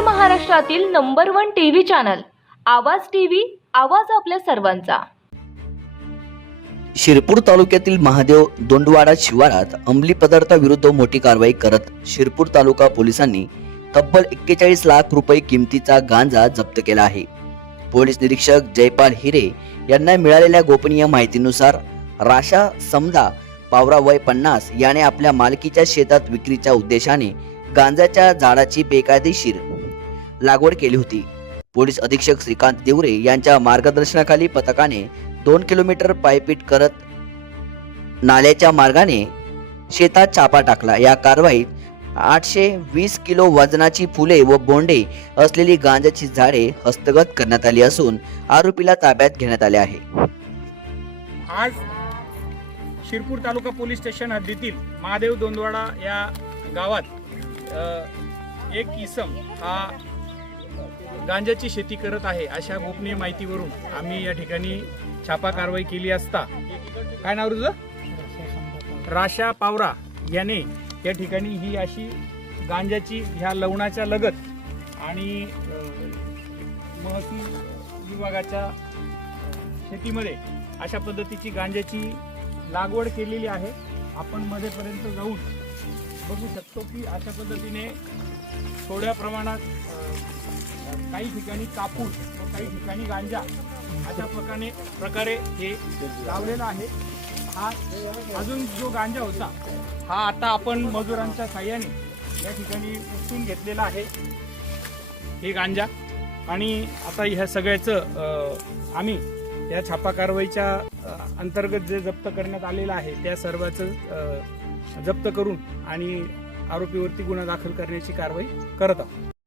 महाराष्ट्रातील number one TV channel Awaaz TV आवाज आपल्या सर्वांचा. शिरपूर तालुक्यातील महादेव दोंडवाडा शिवारात अंमली पदार्थाविरुद्ध मोठी कारवाई करत शिरपूर तालुका पोलिसांनी तब्बल एक्केचाळीस लाख रुपये किमतीचा गांजा जप्त केला आहे. पोलीस निरीक्षक जयपाल हिरे यांना मिळालेल्या गोपनीय माहितीनुसार राशा समदा पावरा वय पन्नास याने आपल्या मालकीच्या शेतात विक्रीच्या उद्देशाने गांजाच्या झाडाची बेकायदेशीर लागवड केली होती. पोलीस अधीक्षक श्रीकांत देवरे यांच्या मार्गदर्शनाखाली पथकाने दोन किलोमीटर पायपीट करत नाल्याच्या मार्गाने शेतात छापा टाकला. या कारवाईत आठशे वीस किलो वजनाची फुले व बोंडे असलेली गांजाची झाडे हस्तगत करण्यात आली असून आरोपीला ताब्यात घेण्यात आले आहे. आज शिरपूर तालुका पोलीस स्टेशन हद्दीतील महादेव दोंदवाडा या गावात एक इसम हा गांजाची शेती करत आहे अशा गोपनीय माहितीवरून आम्ही या ठिकाणी छापा कारवाई केली असता. काय नाव तुझं? राशा पावरा याने या ठिकाणी ही अशी गांजाची ह्या लवणाच्या लगत आणि महसूल विभागाच्या शेतीमध्ये अशा पद्धतीची गांजाची लागवड केलेली आहे. आपण मध्येपर्यंत जाऊन बघू शकतो की अशा पद्धतीने थोड्या प्रमाणात काही ठिकाणी कापूस व काही ठिकाणी गांजा. अशा प्रकारे प्रकारे हे लावलेलं आहे. हा अजून जो गांजा होता हा आता आपण मजुरांच्या साह्याने या ठिकाणी उचलून घेतलेला आहे. हे गांजा. आणि आता ह्या सगळ्याचं आम्ही या छापा कारवाईच्या अंतर्गत जे जप्त करण्यात आलेलं आहे त्या सर्वाचं जप्त करून आणि आरोपीवरती गुन्हा दाखल करण्याची कारवाई करत आहोत.